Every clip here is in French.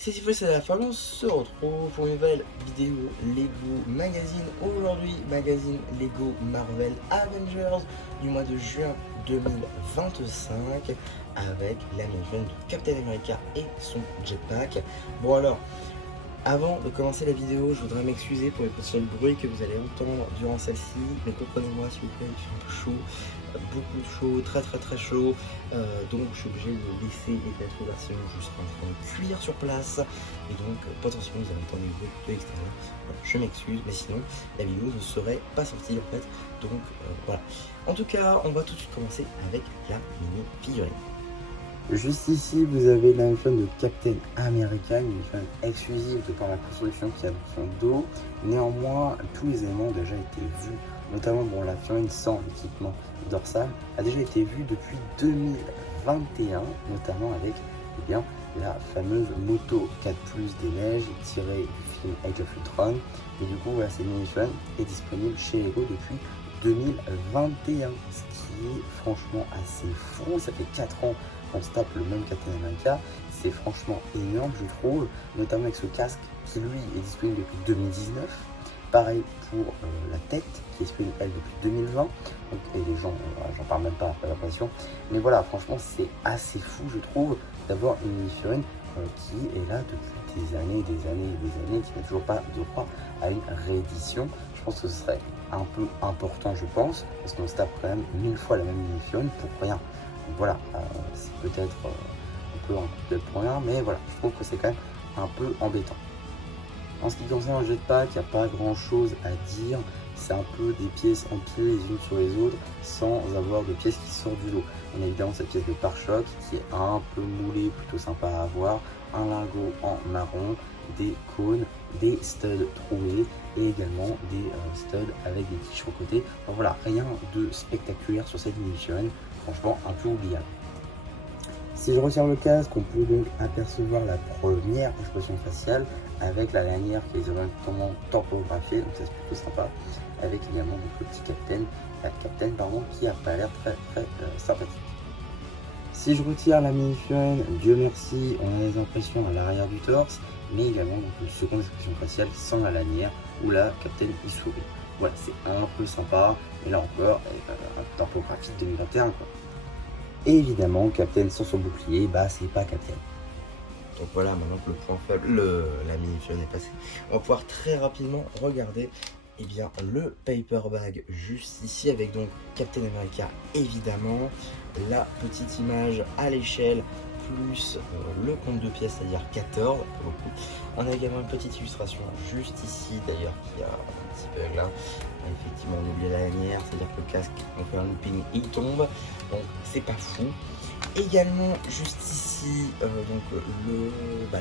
C'est Tifo, c'est la fin, on se retrouve pour une nouvelle vidéo Lego Magazine. Aujourd'hui, magazine Lego Marvel Avengers du mois de juin 2025 avec l'animation de Captain America et son jetpack. Bon alors, avant de commencer la vidéo, je voudrais m'excuser pour les potentiels bruits que vous allez entendre durant celle-ci, mais comprenez-moi s'il vous plaît, il fait un peu chaud, beaucoup chaud, très chaud, donc je suis obligé de laisser les versions juste en train de cuire sur place, et donc potentiellement vous allez entendre des bruits de l'extérieur. Voilà, je m'excuse, mais sinon la vidéo ne serait pas sortie en fait, donc voilà. En tout cas, on va tout de suite commencer avec la mini figurine. Juste ici, vous avez l'animation de Captain America, une animation exclusive de par la construction qu'il y a dans son dos. Néanmoins, tous les éléments ont déjà été vus, notamment la figurine sans l'équipement dorsal a déjà été vue depuis 2021, notamment avec la fameuse moto 4 Plus des neiges tirée du film Age of Ultron. Et du coup, cette animation est disponible chez Lego depuis 2021, ce qui est franchement assez fou. Ça fait 4 ans on se tape le même Captain America, c'est franchement énorme je trouve, notamment avec ce casque qui lui est disponible depuis 2019. Pareil pour la tête qui est disponible elle depuis 2020, donc, et les gens, j'en parle même pas, pas l'impression, mais voilà, franchement c'est assez fou je trouve d'avoir une mini-figurine qui est là depuis des années, qui n'a toujours pas de droit à une réédition. Je pense que ce serait un peu important je pense, parce qu'on se tape quand même 1000 fois la même mini-figurine pour rien. Donc voilà, c'est peut-être un peu pour rien, mais voilà, je trouve que c'est quand même un peu embêtant. En ce qui concerne le jetpack, il n'y a pas grand chose à dire, c'est un peu des pièces empilées les unes sur les autres sans avoir de pièces qui sortent du lot. On a évidemment cette pièce de pare-choc qui est un peu moulée, plutôt sympa à avoir, un lingot en marron, des cônes, des studs troués et également des studs avec des tiges sur le côté. Donc voilà, rien de spectaculaire sur cette mini-figurine, franchement un peu oubliable. Si je retire le casque, on peut donc apercevoir la première expression faciale avec la lanière qui est directement tempographiée, donc ça c'est plutôt sympa, avec également donc, le petit Captain qui a pas l'air très sympathique. Si je retire la mini-figurine, Dieu merci, on a des impressions à l'arrière du torse, mais également donc, une seconde expression faciale sans la lanière où la Captain y sourit. Voilà, c'est un peu sympa, mais là encore, tempographie de 2021 quoi. Et évidemment, Captain sans son bouclier, c'est pas Captain. Donc voilà, maintenant que le point faible, la mini-figurine est passée, on va pouvoir très rapidement regarder le paper bag juste ici avec donc Captain America évidemment, la petite image à l'échelle plus le compte de pièces, c'est-à-dire 14 pour le coup. On a également une petite illustration juste ici d'ailleurs qui a un petit bug là. Effectivement on oublie la lanière, c'est-à-dire que le casque, on fait un looping, il tombe, donc c'est pas fou. Également juste ici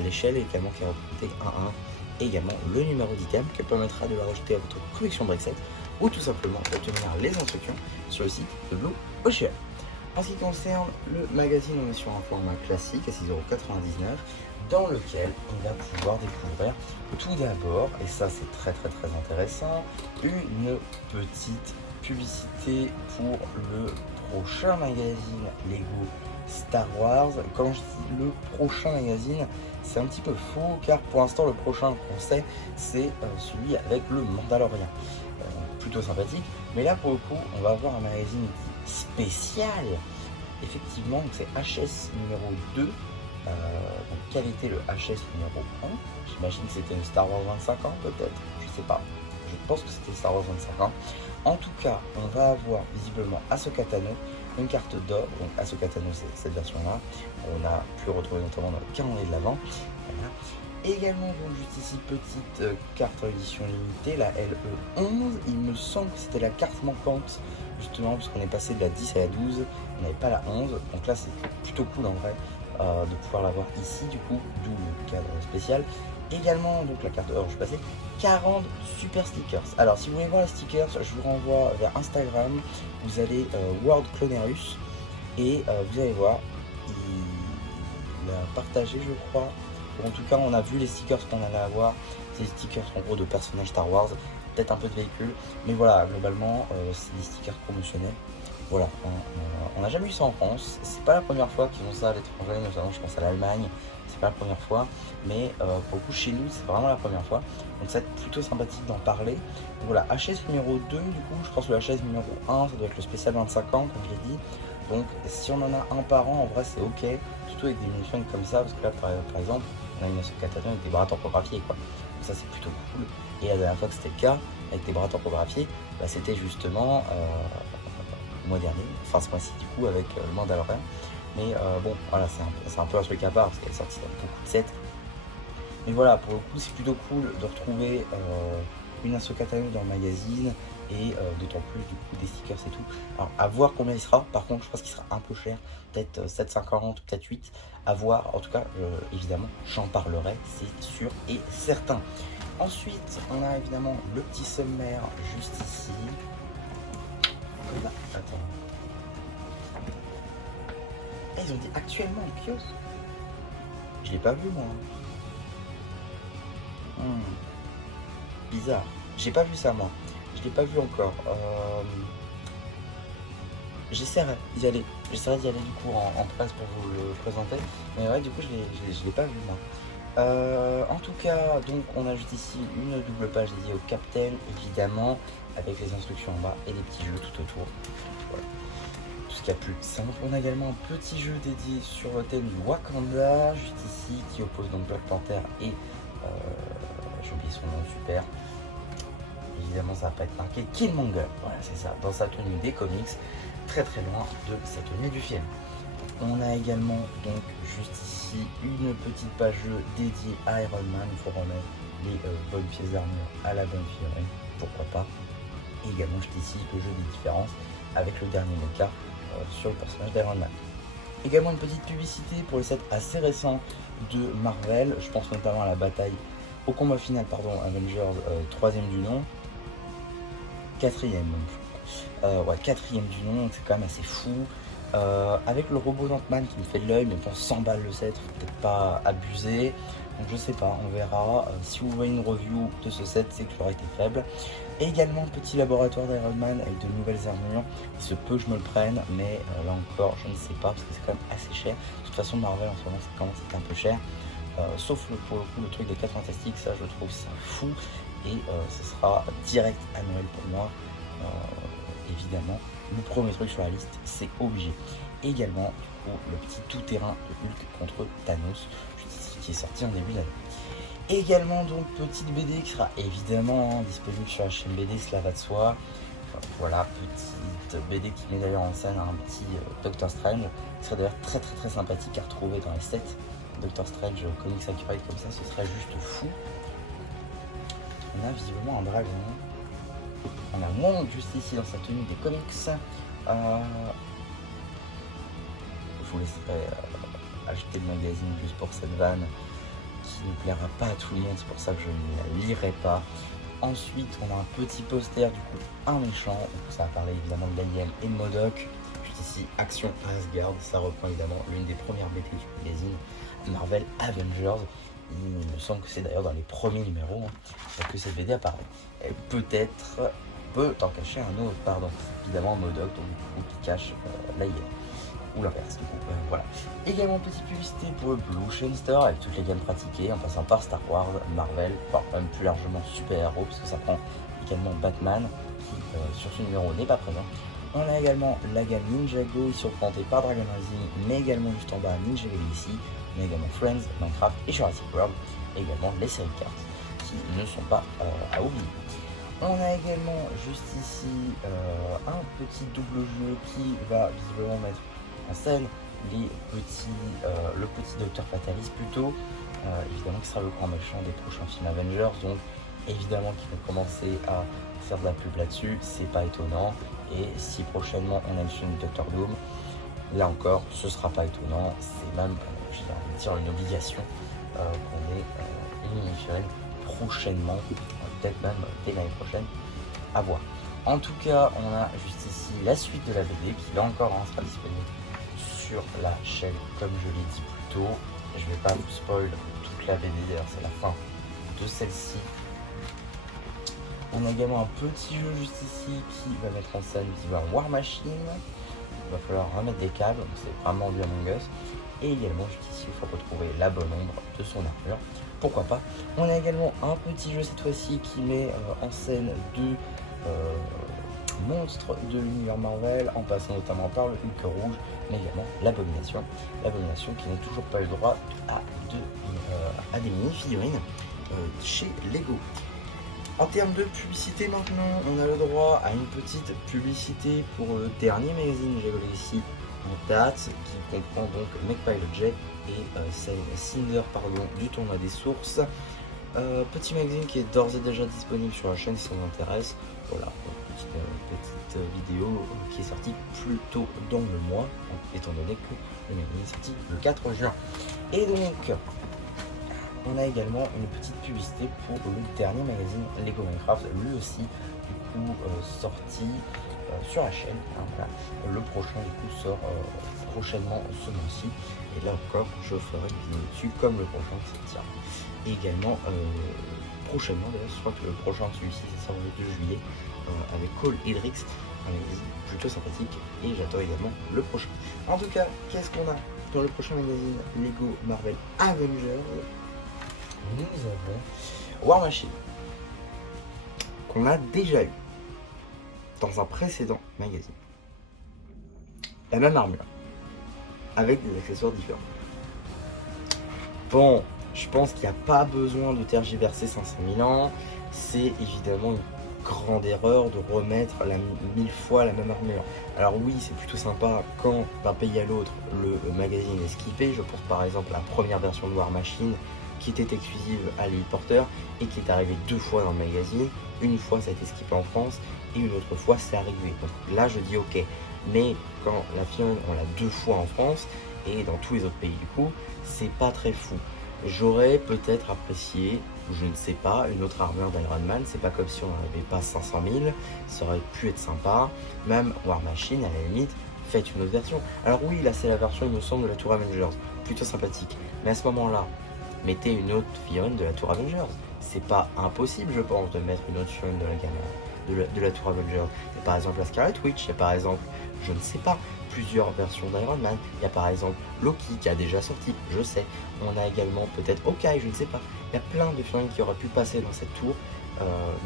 l'échelle également qui est représentée 1-1, également le numéro d'ITEM qui permettra de la rajouter à votre collection Brexit ou tout simplement d'obtenir les instructions sur le site de Blue Ocean. En ce qui concerne le magazine, on est sur un format classique à 6,99 € dans lequel on va pouvoir découvrir tout d'abord, et ça c'est très intéressant, une petite publicité pour le prochain magazine Lego Star Wars. Quand je dis le prochain magazine, c'est un petit peu faux car pour l'instant le prochain qu'on sait c'est celui avec le Mandalorian. Plutôt sympathique, mais là pour le coup on va avoir un magazine spécial. Effectivement, c'est HS numéro 2. Donc quel était le HS numéro 1? J'imagine que c'était une Star Wars 25 ans peut-être, je sais pas. Je pense que c'était Star Wars 25 ans. En tout cas, on va avoir visiblement Ahsoka Tano, une carte d'or. Donc Ahsoka Tano, c'est cette version-là. On a pu retrouver notamment dans le calendrier de l'avant. Voilà. Également, donc juste ici, petite carte édition limitée, la LE11. Il me semble que c'était la carte manquante, justement, puisqu'on est passé de la 10 à la 12. On n'avait pas la 11. Donc là, c'est plutôt cool en vrai de pouvoir l'avoir ici, du coup, d'où le cadre spécial. Également, donc la carte d'or, je suis passé 40 super stickers. Alors, si vous voulez voir les stickers, je vous renvoie vers Instagram. Vous allez World Clonerus et vous allez voir, il a partagé, je crois. En tout cas, on a vu les stickers qu'on allait avoir. C'est des stickers en gros de personnages Star Wars, peut-être un peu de véhicules, mais voilà, globalement, c'est des stickers promotionnels. Voilà, on n'a jamais eu ça en France. C'est pas la première fois qu'ils ont ça à l'étranger, notamment je pense à l'Allemagne. C'est pas la première fois, mais pour le coup chez nous c'est vraiment la première fois. Donc ça va être plutôt sympathique d'en parler. Donc voilà, HS numéro 2 du coup, je pense que le HS numéro 1 ça doit être le spécial 25 ans comme je l'ai dit. Donc si on en a un par an en vrai c'est ok, surtout avec des mini-fringues comme ça, parce que là par exemple on a une Katana avec des bras tempographiés quoi. Donc ça c'est plutôt cool. Et la dernière fois que c'était le cas, avec des bras tempographiés, bah, c'était justement le mois dernier, enfin ce mois-ci du coup avec le Mandalorian. Mais bon, voilà, c'est un peu un truc à part parce qu'elle est sortie dans beaucoup de sets. Mais voilà, pour le coup, c'est plutôt cool de retrouver une Ahsoka Tano dans le magazine et d'autant plus du coup des stickers et tout. Alors, à voir combien il sera. Par contre, je pense qu'il sera un peu cher, peut-être 7,50 ou peut-être 8. À voir. En tout cas, évidemment, j'en parlerai, c'est sûr et certain. Ensuite, on a évidemment le petit sommaire juste ici. Là, attends. Ils ont dit actuellement en kiosque. Je l'ai pas vu moi. Bizarre. J'ai pas vu ça moi. Je l'ai pas vu encore. J'essaierai d'y aller. J'essaierai d'y aller du coup en presse pour vous le présenter. Mais ouais, du coup, je l'ai pas vu moi. En tout cas, donc on a juste ici une double page dédiée au Captain, évidemment, avec les instructions en bas et des petits jeux tout autour. Voilà. Tout ce qu'il y a plus simple. On a également un petit jeu dédié sur le thème du Wakanda, juste ici, qui oppose donc Black Panther et j'ai oublié son nom, super. Évidemment, ça va pas être marqué Killmonger. Voilà, c'est ça, dans sa tenue des comics, très très loin de sa tenue du film. On a également donc juste ici une petite page jeu dédiée à Iron Man. Il faut remettre les bonnes pièces d'armure à la bonne figurine, pourquoi pas. Et également juste ici le jeu des différences avec le dernier mecha sur le personnage d'Iron Man. Également une petite publicité pour les sets assez récents de Marvel. Je pense notamment à la bataille au combat final, pardon, Avengers 3ème du nom. 4ème donc. Ouais, 4ème du nom, c'est quand même assez fou. Avec le robot d'Ant-Man qui me fait de l'œil, mais pour 100 balles le set, faut peut-être pas abuser. Donc je sais pas, on verra. Si vous voyez une review de ce set, c'est que j'aurais été faible. Et également petit laboratoire d'Iron Man avec de nouvelles armures. Il se peut que je me le prenne, mais là encore, je ne sais pas parce que c'est quand même assez cher. De toute façon, Marvel en ce moment, ça commence à être un peu cher. Sauf pour le coup, le truc des 4 Fantastiques, ça je trouve ça fou. Et ce sera direct à Noël pour moi, évidemment. Le premier truc sur la liste, c'est obligé. Également, du coup, le petit tout-terrain de Hulk contre Thanos, qui est sorti en début d'année. Également, donc, petite BD qui sera évidemment disponible sur la chaîne BD, cela va de soi. Voilà, petite BD qui met d'ailleurs en scène un petit Doctor Strange, qui serait d'ailleurs très très très sympathique à retrouver dans les sets. Doctor Strange Comics Accurate comme ça, ce serait juste fou. On a visiblement un dragon. On a Wong juste ici dans sa tenue des comics. Je vous laisserai acheter le magazine juste pour cette vanne qui ne plaira pas à tout le monde, c'est pour ça que je ne la lirai pas. Ensuite, on a un petit poster, du coup, un méchant. Donc, ça va parler évidemment de l'Alien et de MODOK. Juste ici, Action Asgard. Ça reprend évidemment l'une des premières BD du magazine Marvel Avengers. Il me semble que c'est d'ailleurs dans les premiers numéros que cette BD apparaît. Et peut-être peut en cacher un autre, pardon. Évidemment, MODOK, donc du coup, qui cache l'Alien. Ou l'inverse, du coup, voilà. Également, petite publicité pour le Blue Ocean Store avec toutes les gammes pratiquées, en passant par Star Wars, Marvel, enfin, même plus largement super-héros, parce que ça prend également Batman, qui sur ce numéro n'est pas présent. On a également la gamme Ninjago, ici représentée par Dragon Rising, mais également juste en bas Ninja Legacy. On a également Friends, Minecraft et Jurassic World, et également les séries cartes, qui ne sont pas à oublier. On a également juste ici un petit double jeu qui va visiblement mettre en scène le petit Docteur Fatalis plutôt, évidemment qui sera le grand méchant des prochains films Avengers, donc évidemment qu'ils vont commencer à faire de la pub là-dessus, c'est pas étonnant. Et si prochainement on a une chaîne Doctor Doom, là encore ce sera pas étonnant, c'est même j'ai envie de dire une obligation qu'on ait une mini-figurine prochainement, peut-être même dès l'année prochaine, à voir. En tout cas, on a juste ici la suite de la BD qui là encore sera disponible sur la chaîne comme je l'ai dit plus tôt. Je vais pas vous spoil toute la BD, d'ailleurs c'est la fin de celle-ci. On a également un petit jeu juste ici qui va mettre en scène War Machine. il va falloir remettre des câbles, donc c'est vraiment du Among Us. Et également juste ici, il faut retrouver la bonne ombre de son armure. Pourquoi pas. On a également un petit jeu cette fois-ci qui met en scène deux monstres de l'univers Marvel, en passant notamment par le Hulk rouge, mais également l'Abomination. L'Abomination qui n'a toujours pas eu le droit à des mini-figurines chez Lego. En termes de publicité maintenant, on a le droit à une petite publicité pour le dernier magazine Lego Legacy en date, qui comprend donc Make Pilot Jet et Cinder du tournoi des sources. Petit magazine qui est d'ores et déjà disponible sur la chaîne si ça vous intéresse. Voilà, petite vidéo qui est sortie plus tôt dans le mois, étant donné que le magazine est sorti le 4 juin. Et donc, on a également une petite publicité pour le dernier magazine Lego Minecraft, lui aussi du coup sorti sur la chaîne. Voilà. Le prochain du coup sort prochainement ce mois-ci, et là encore je ferai une vidéo dessus comme le prochain qui sortira. Et également prochainement, d'ailleurs je crois que le prochain celui-ci ça sort le 2 juillet avec Cole Edrix, un magazine plutôt sympathique, et j'attends également le prochain. En tout cas, qu'est-ce qu'on a dans le prochain magazine Lego Marvel Avengers? Nous avons War Machine, qu'on a déjà eu dans un précédent magazine. La même armure, avec des accessoires différents. Bon, je pense qu'il n'y a pas besoin de tergiverser 500 000 ans. C'est évidemment une grande erreur de remettre 1000 fois la même armure. Alors oui, c'est plutôt sympa quand d'un pays à l'autre le magazine est skippé. Je pense par exemple à la première version de War Machine qui était exclusive à l'Elite Porter et qui est arrivée 2 fois dans le magazine. Une fois ça a été skippé en France et une autre fois c'est arrivé. Donc là je dis ok, mais quand la figurine on l'a 2 fois en France et dans tous les autres pays du coup, c'est pas très fou. J'aurais peut-être apprécié, je ne sais pas, une autre armure d'Iron Man. C'est pas comme si on n'avait pas 500 000, ça aurait pu être sympa. Même War Machine, à la limite, faites une autre version. Alors oui, là c'est la version, il me semble, de la Tour Avengers, plutôt sympathique. Mais à ce moment-là, mettez une autre figurine de la Tour Avengers. C'est pas impossible, je pense, de mettre une autre figurine de la gamme de la Tour Avengers. Il y a par exemple la Scarlet Witch, il y a par exemple, je ne sais pas, plusieurs versions d'Iron Man. Il y a par exemple Loki qui a déjà sorti, je sais. On a également peut-être Hawkeye, je ne sais pas. Il y a plein de figurines qui auraient pu passer dans cette tour,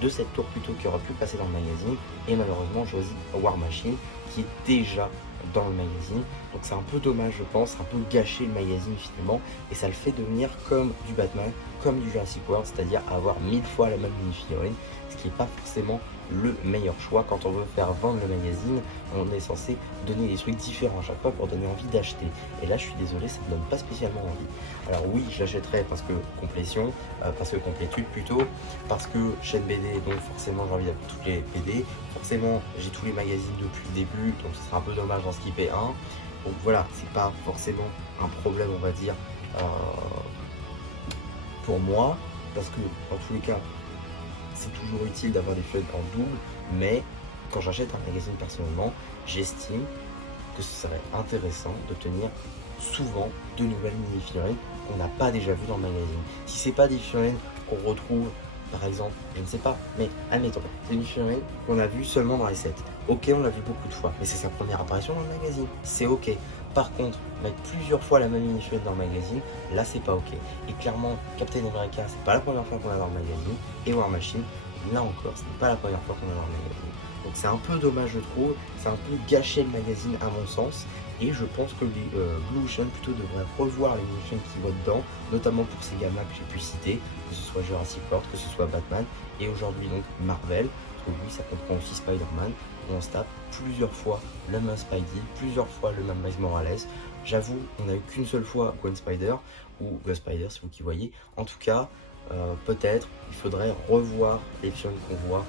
de cette tour plutôt, qui auraient pu passer dans le magazine. Et malheureusement, je choisis War Machine qui est déjà dans le magazine. Donc c'est un peu dommage, je pense, un peu gâcher le magazine finalement. Et ça le fait devenir comme du Batman, comme du Jurassic World, c'est-à-dire avoir 1000 fois la même mini-figurine, ce qui n'est pas forcément le meilleur choix. Quand on veut faire vendre le magazine, on est censé donner des trucs différents à chaque fois pour donner envie d'acheter. Et là, je suis désolé, ça ne donne pas spécialement envie. Alors oui, je l'achèterai parce que complétion, parce que complétude plutôt, parce que chaîne BD, donc forcément j'ai envie d'avoir toutes les BD. Forcément, j'ai tous les magazines depuis le début, donc ce sera un peu dommage d'en skipper un. Donc voilà, c'est pas forcément un problème, on va dire, pour moi, parce que dans tous les cas, c'est toujours utile d'avoir des figurines en double, mais quand j'achète un magazine personnellement, j'estime que ce serait intéressant d'obtenir souvent de nouvelles mini-figurines qu'on n'a pas déjà vues dans le magazine. Si c'est pas des figurines qu'on retrouve, par exemple, je ne sais pas, mais admettons, c'est une figurine qu'on a vue seulement dans les sets. Ok, on l'a vu beaucoup de fois, mais c'est sa première apparition dans le magazine, c'est ok. Par contre, mettre plusieurs fois la même mini-figurine dans le magazine, là c'est pas ok. Et clairement, Captain America, c'est pas la première fois qu'on l'a dans le magazine, et War Machine, là encore, ce n'est pas la première fois qu'on l'a dans le magazine. Donc c'est un peu dommage, je trouve, c'est un peu gâcher le magazine à mon sens, et je pense que Blue Ocean plutôt devrait revoir les mini-figurines qui voient dedans, notamment pour ces gamins que j'ai pu citer, que ce soit Jurassic World, que ce soit Batman, et aujourd'hui donc Marvel, parce que oui, ça comprend aussi Spider-Man, où on se tape plusieurs fois le même Spidey, plusieurs fois le même Miles Morales. J'avoue, on n'a eu qu'une seule fois Gwen Spider, ou Ghost Spider, c'est vous qui voyez. En tout cas, peut-être il faudrait revoir les figurines qu'on voit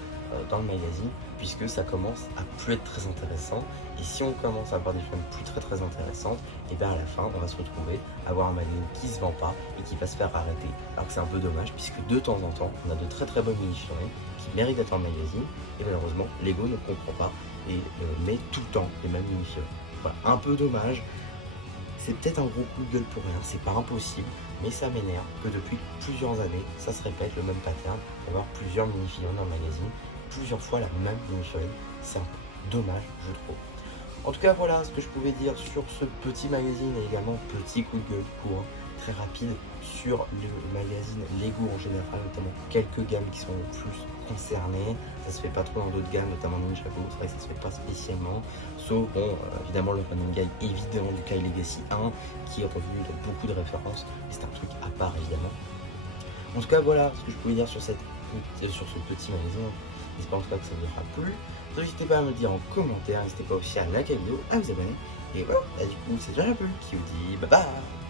dans le magazine, puisque ça commence à plus être très intéressant. Et si on commence à avoir des figurines plus très intéressantes, et bien à la fin on va se retrouver à avoir un magazine qui se vend pas et qui va se faire arrêter. Alors que c'est un peu dommage, puisque de temps en temps on a de très bonnes mini-figurines qui méritent d'être dans le magazine, et malheureusement Lego ne comprend pas et met tout le temps les mêmes mini-figurines. Voilà, un peu dommage. C'est peut-être un gros coup de gueule pour rien, c'est pas impossible, mais ça m'énerve que depuis plusieurs années, ça se répète le même pattern, d'avoir plusieurs mini-figurines dans le magazine, plusieurs fois la même mini-figurine. C'est un peu dommage, je trouve. En tout cas, voilà ce que je pouvais dire sur ce petit magazine et également petit coup de gueule court, très rapide sur le magazine Lego en général, notamment quelques gammes qui sont le plus concernées. Ça se fait pas trop dans d'autres gammes, notamment Ninjago, c'est vrai que ça se fait pas spécialement. Sauf, bon, évidemment, le running guide évidemment du Kai Legacy 1 qui est revenu dans beaucoup de références. C'est un truc à part évidemment. En tout cas, voilà ce que je pouvais dire sur, sur ce petit magazine. J'espère en tout cas que ça vous aura plu. N'hésitez pas à me le dire en commentaire, n'hésitez pas aussi à liker la vidéo, à vous abonner. Et voilà, du coup, c'est déjà un peu qui vous dit bye bye.